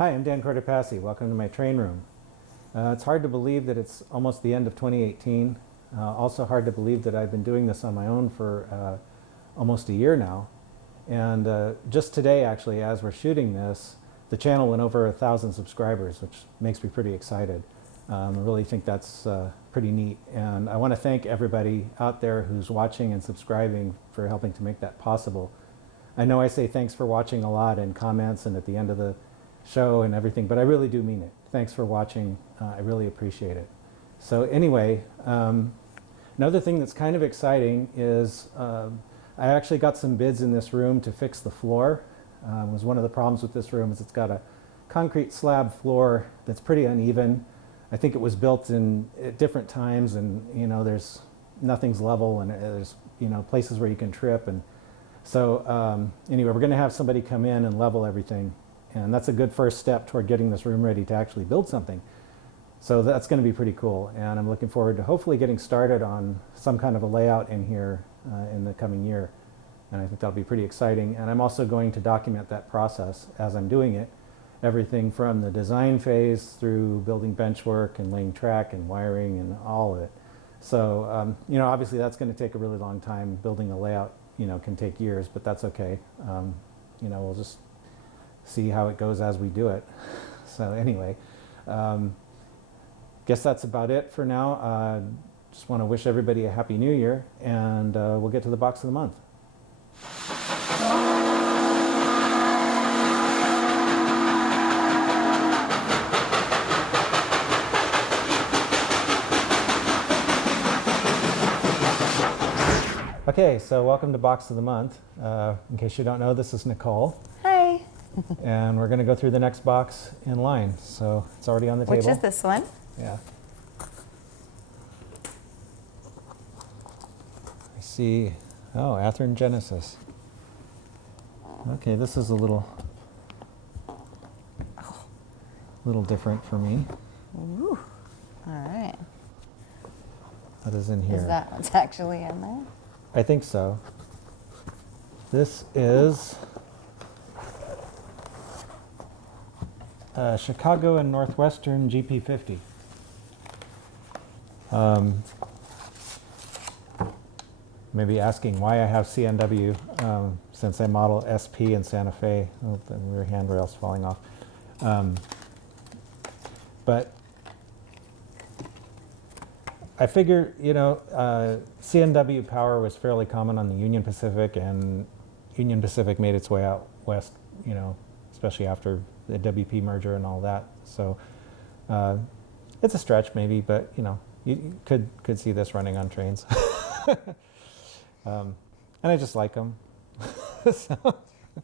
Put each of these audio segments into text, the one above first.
Hi, I'm Dan Cortopassi. Welcome to my train room. It's hard to believe that it's almost the end of 2018. Also hard to believe that I've been doing this on my own for almost a year now. And just today, actually, as we're shooting this, the channel went over 1,000 subscribers, which makes me pretty excited. I really think that's pretty neat. And I want to thank everybody out there who's watching and subscribing for helping to make that possible. I know I say thanks for watching a lot in comments and at the end of the show and everything, but I really do mean it. Thanks for watching. I really appreciate it. So anyway, another thing that's kind of exciting is I actually got some bids in this room to fix the floor. Was one of the problems with this room is it's got a concrete slab floor that's pretty uneven. I think it was built in at different times, and there's nothing's level, and there's places where you can trip. And so anyway, we're going to have somebody come in and level everything, and that's a good first step toward getting this room ready to actually build something. So that's going to be pretty cool, and I'm looking forward to hopefully getting started on some kind of a layout in here in the coming year. And I think that'll be pretty exciting. And I'm also going to document that process as I'm doing it. Everything from the design phase through building bench work and laying track and wiring and all of it. So, obviously that's going to take a really long time. Building a layout, can take years, but that's okay. We'll just see how it goes as we do it. So anyway, guess that's about it for now. Just want to wish everybody a happy new year, and we'll get to the box of the month. Okay, so welcome to Box of the Month. In case you don't know, this is Nicole. Hi. And we're going to go through the next box in line. So it's already on the table. Which is this one? Yeah. I see. Oh, Athearn Genesis. Okay, this is a little different for me. Ooh. All right. What is in here? Is that what's actually in there? I think so. This is Chicago and Northwestern GP50. Maybe asking why I have CNW since I model SP in Santa Fe. Oh, the rear handrail's falling off. But I figure, CNW power was fairly common on the Union Pacific, and Union Pacific made its way out west, especially after the WP merger and all that. So it's a stretch maybe, but you could see this running on trains. And I just like them. So.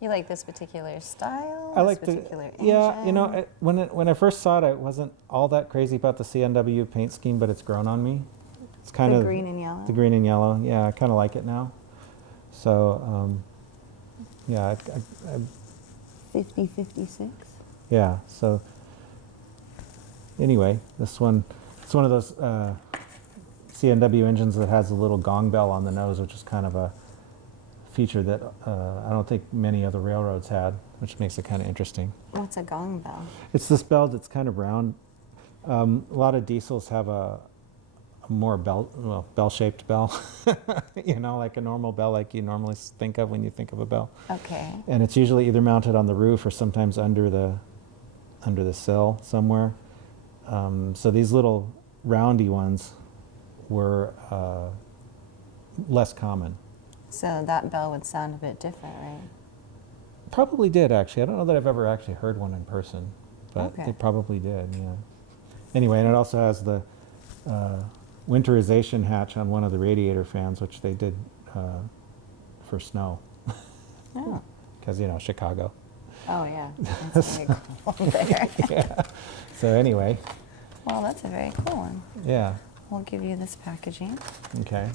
You like this particular style? I like this particular engine? Yeah, when I first saw it, I wasn't all that crazy about the CNW paint scheme, but it's grown on me. It's kind of green and yellow. The green and yellow, yeah, I kind of like it now. So, yeah, 50-56. Yeah. So, anyway, this one, it's one of those CNW engines that has a little gong bell on the nose, which is kind of a feature that I don't think many other railroads had, which makes it kind of interesting. What's a gong bell? It's this bell that's kind of round. A lot of diesels have a more bell-shaped bell, like a normal bell like you normally think of when you think of a bell. Okay. And it's usually either mounted on the roof or sometimes under the sill somewhere. So these little roundy ones were less common. So that bell would sound a bit different, right? Probably did, actually. I don't know that I've ever actually heard one in person, but Okay. they probably did, yeah. Anyway, and it also has the winterization hatch on one of the radiator fans, which they did for snow. Oh. Because, Chicago. Oh, yeah. That's very cool there. Yeah. So anyway. Well, that's a very cool one. Yeah. We'll give you this packaging. Okay.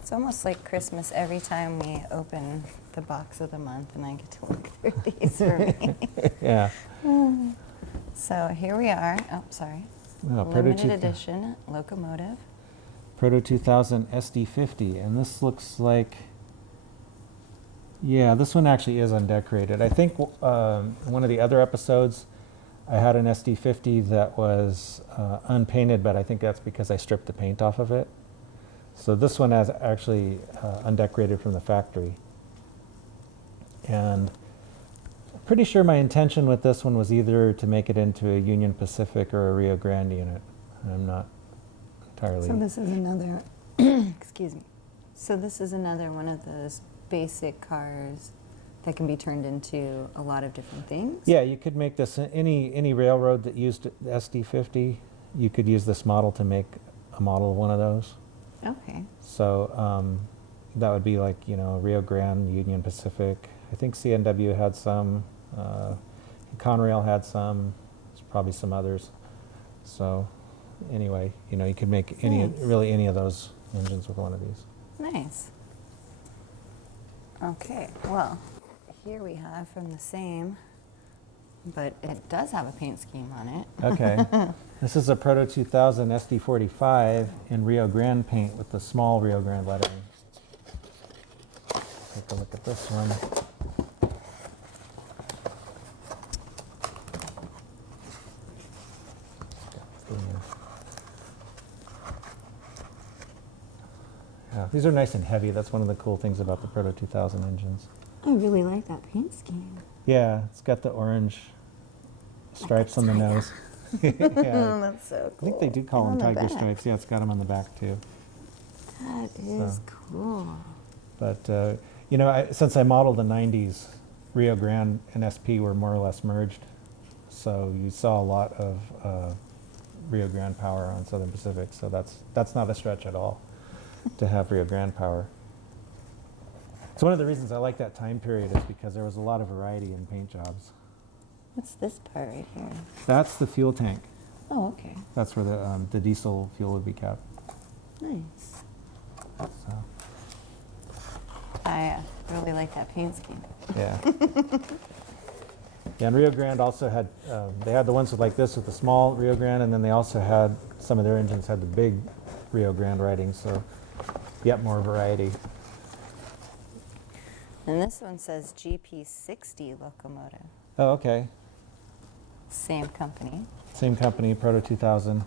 It's almost like Christmas every time we open the box of the month and I get to look through these for me. Yeah. So here we are. Oh, sorry. Oh, Limited edition locomotive. Proto 2000 SD50, and this looks like Yeah, this one actually is undecorated. I think one of the other episodes, I had an SD50 that was unpainted, but I think that's because I stripped the paint off of it. So this one is actually undecorated from the factory. And I'm pretty sure my intention with this one was either to make it into a Union Pacific or a Rio Grande unit. I'm not entirely... So this is another, excuse me. So this is another one of those basic cars that can be turned into a lot of different things? Yeah, you could make this, any railroad that used the SD50, you could use this model to make a model of one of those. Okay. So that would be like, you know, Rio Grande, Union Pacific. I think CNW had some, Conrail had some, there's probably some others. So anyway, you know, you could make really any of those engines with one of these. Nice. Okay, well, here we have from the same, but it does have a paint scheme on it. Okay. This is a Proto 2000 SD45 in Rio Grande paint with the small Rio Grande lettering. Take a look at this one. Yeah, these are nice and heavy. That's one of the cool things about the Proto 2000 engines. I really like that paint scheme. Yeah, it's got the orange stripes on the nose. Yeah. That's so cool. I think they do call them On the tiger back. stripes. Yeah, it's got them on the back too. That is cool. But, you know, since I modeled the 90s, Rio Grande and SP were more or less merged. So you saw a lot of Rio Grande power on Southern Pacific. So that's not a stretch at all to have Rio Grande power. So one of the reasons I like that time period is because there was a lot of variety in paint jobs. What's this part right here? That's the fuel tank. Oh, okay. That's where the diesel fuel would be kept. Nice. So, I really like that paint scheme. yeah. Yeah, and Rio Grande also had, they had the ones with like this with the small Rio Grande, and then they also had, some of their engines had the big Rio Grande writing, so yet more variety. And this one says GP60 locomotive. Oh, okay. Same company. Same company, Proto 2000.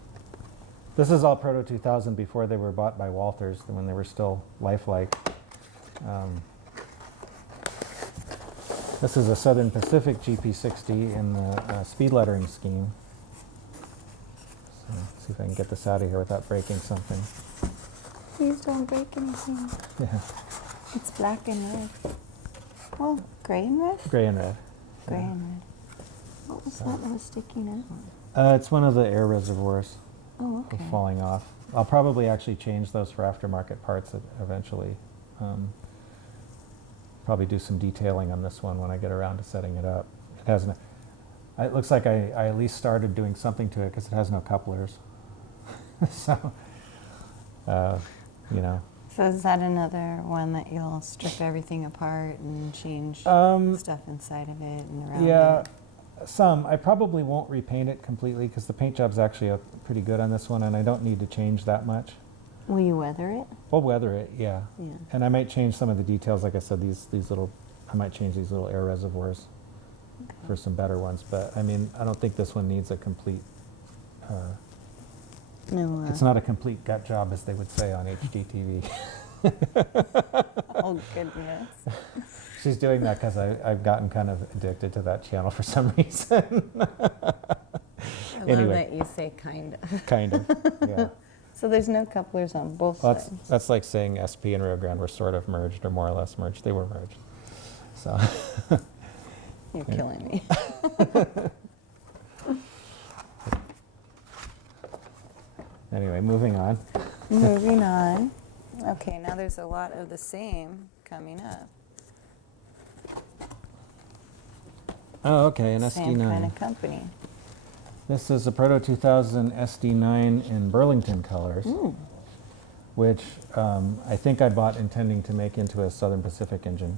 This is all Proto 2000 before they were bought by Walthers, when they were still lifelike. This is a Southern Pacific GP60 in the speed lettering scheme. So let's see if I can get this out of here without breaking something. Please don't break anything. Yeah, It's black and red. Oh, gray and red? gray and red. Gray Yeah. and red. What was that was sticking out? It's one of the air reservoirs Oh, okay. falling off. I'll probably actually change those for aftermarket parts eventually. Probably do some detailing on this one when I get around to setting it up. It has no, it looks like I at least started doing something to it because it has no couplers. So, you know. So is that another one that you'll strip everything apart and change stuff inside of it and around Yeah, it? some. I probably won't repaint it completely because the paint job's actually pretty good on this one, and I don't need to change that much. Will you weather it? We'll weather it, yeah. Yeah. And I might change some of the details, like I said, these little, I might change these little air reservoirs for some better ones. But I mean, I don't think this one needs a complete, No. it's not a complete gut job, as they would say on HGTV. Oh, goodness. She's doing that because I've gotten kind of addicted to that channel for some reason. I love Anyway. that you say kind of. Kind of, yeah. So there's no couplers on both Well, sides. that's like saying SP and Rio Grande were sort of merged, or more or less merged. They were merged. So, You're yeah. killing me. Anyway, moving on. Moving on. Okay, now there's a lot of the same coming up. Oh, okay, an Same SD9. kind of company. This is a Proto 2000 SD9 in Burlington colors, which I think I bought intending to make into a Southern Pacific engine.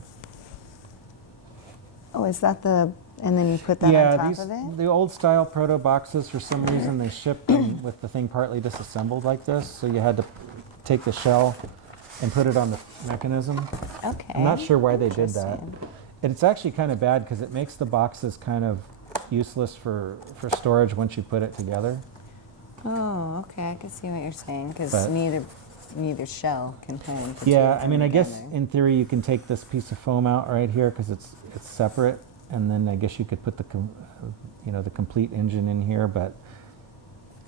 Oh, is that the, and then you put that on top of it? The old style Proto boxes, for some reason they shipped them with the thing partly disassembled like this, so you had to take the shell and put it on the mechanism. Okay. I'm not sure why they did that. Interesting. And it's actually kind of bad because it makes the boxes kind of useless for storage once you put it together. Oh, okay. I can see what you're saying because But- neither shell can hold. the Yeah, two I mean, I guess together. in theory you can take this piece of foam out right here because it's separate, and then I guess you could put the the complete engine in here, but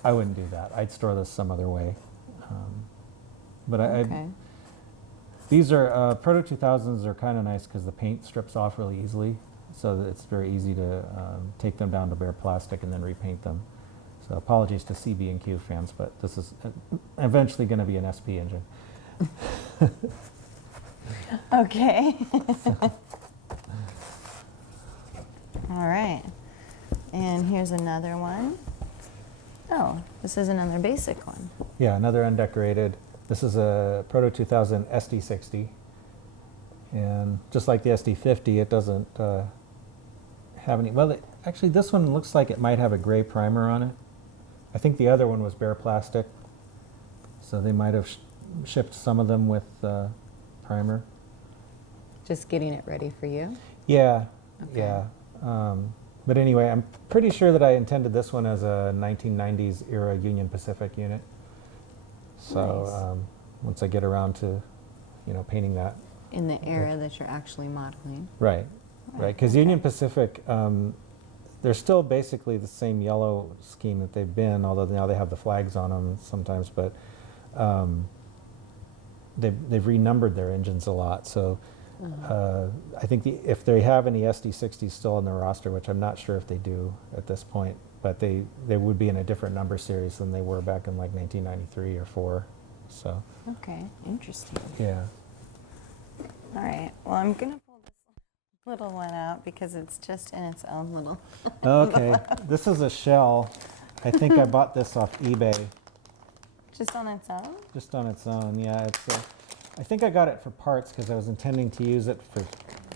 I wouldn't do that. I'd store this some other way. But Okay. these are Proto 2000s are kind of nice because the paint strips off really easily, so that it's very easy to take them down to bare plastic and then repaint them. So apologies to CB&Q fans, but this is eventually going to be an SP engine. Okay. All right. And here's another one. Oh, this is another basic one. Yeah, another undecorated. This is a Proto 2000 SD60. And just like the SD50, it doesn't have any, well, actually this one looks like it might have a gray primer on it. I think the other one was bare plastic, so they might have shipped some of them with primer. Just getting it ready for you. Yeah, Okay. yeah. But anyway, I'm pretty sure that I intended this one as a 1990s era Union Pacific unit. So Nice. Once I get around to, painting that. In the era that you're actually modeling. Right, right. Because Okay. Union Pacific, they're still basically the same yellow scheme that they've been, although now they have the flags on them sometimes. But they've renumbered their engines a lot. So I think if they have any SD60s still in their roster, which I'm not sure if they do at this point, but they would be in a different number series than they were back in like 1993 or 4. So Okay, interesting. yeah. All right. Well, I'm gonna pull this little one out because it's just in its own little. Okay, this is a shell. I think I bought this off eBay. Just on its own? Just on its own, yeah. I think I got it for parts because I was intending to use it for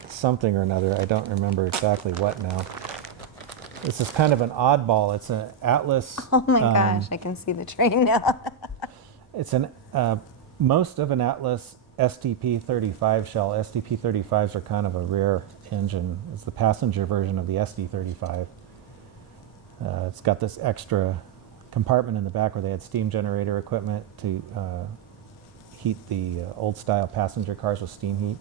something or another. I don't remember exactly what now. This is kind of an oddball. It's an Atlas. Oh my gosh, I can see the train now. It's most of an Atlas STP-35 shell. STP-35s are kind of a rare engine. It's the passenger version of the SD-35. It's got this extra compartment in the back where they had steam generator equipment to heat the old style passenger cars with steam heat.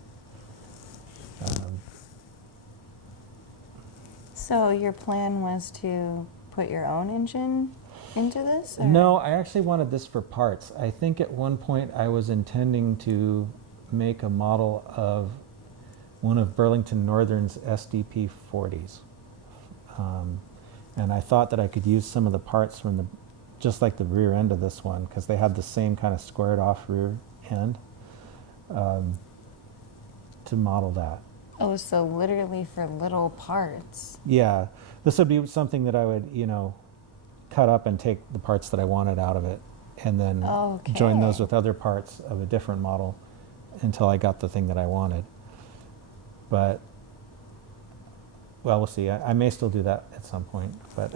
So your plan was to put your own engine into this? Or? No, I actually wanted this for parts. I think at one point I was intending to make a model of one of Burlington Northern's SDP 40s. And I thought that I could use some of the parts from just like the rear end of this one, because they had the same kind of squared off rear end, to model that. Oh, so literally for little parts. Yeah, this would be something that I would, cut up and take the parts that I wanted out of it, and then join those Okay. with other parts of a different model until I got the thing that I wanted. But, well, we'll see. I may still do that at some point, but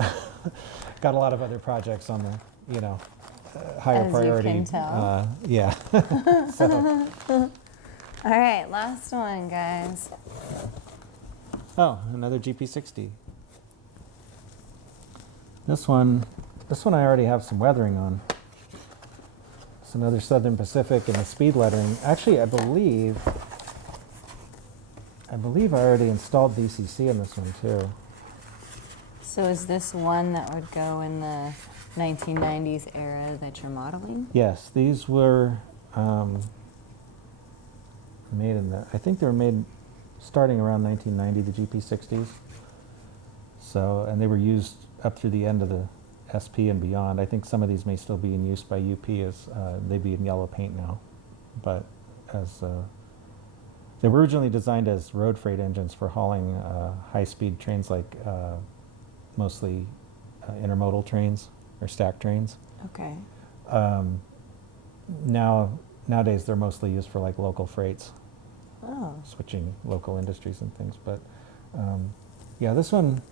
got a lot of other projects on the, higher As you priority. can tell. Yeah. So, All right, last one, guys. oh, another GP60. This one I already have some weathering on. It's another Southern Pacific and the speed lettering. Actually, I believe I already installed DCC in this one too. So is this one that would go in the 1990s era that you're modeling? Yes, these were made I think they were made starting around 1990, the GP60s. So, and they were used up through the end of the SP and beyond. I think some of these may still be in use by UP as they'd be in yellow paint now. But as they were originally designed as road freight engines for hauling high-speed trains like mostly intermodal trains or stack trains. Okay. Nowadays they're mostly used for like local freights, Oh. switching local industries and things. But yeah, this one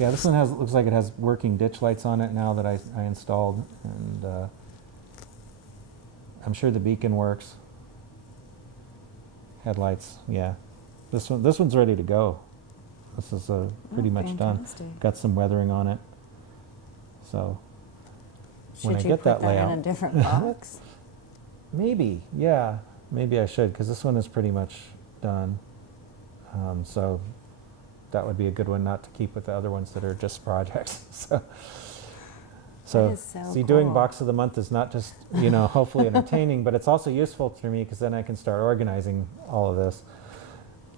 looks like it has working ditch lights on it now that I installed, and I'm sure the beacon works. headlights, yeah. This one's ready to go. This is pretty much done. fantastic. Got some weathering on it. So when I Should you get put that that in a layout, different box? maybe, yeah, maybe I should, because this one is pretty much done. So that would be a good one not to keep with the other ones that are just projects. So is so see, doing cool. box of the month is not just, you know, hopefully entertaining, but it's also useful to me because then I can start organizing all of this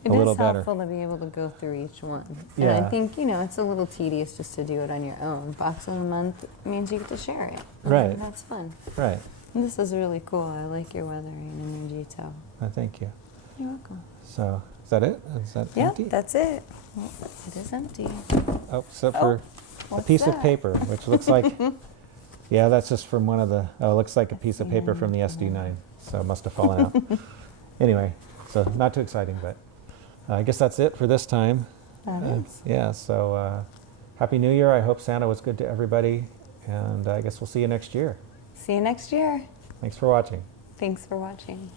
It a little is better. helpful to be able to go through each one. And I Yeah. think, you know, it's a little tedious just to do it on your own. Box of the month means you get to share it. Right. And that's fun. Right. And this is really cool. I like your weathering and your detail. Thank you. You're welcome. So is that it? Is that Yep, empty? that's it. Well, it is empty. Oh, except Oh, for a what's piece of that? paper, which looks like, yeah, that's just from one of the, oh, it looks like a piece of paper from the SD9, so it must have fallen out. Anyway, so not too exciting, but I guess that's it for this time. That is. Yeah, so Happy New Year. I hope Santa was good to everybody, and I guess we'll see you next year. See you next year. Thanks for watching. Thanks for watching.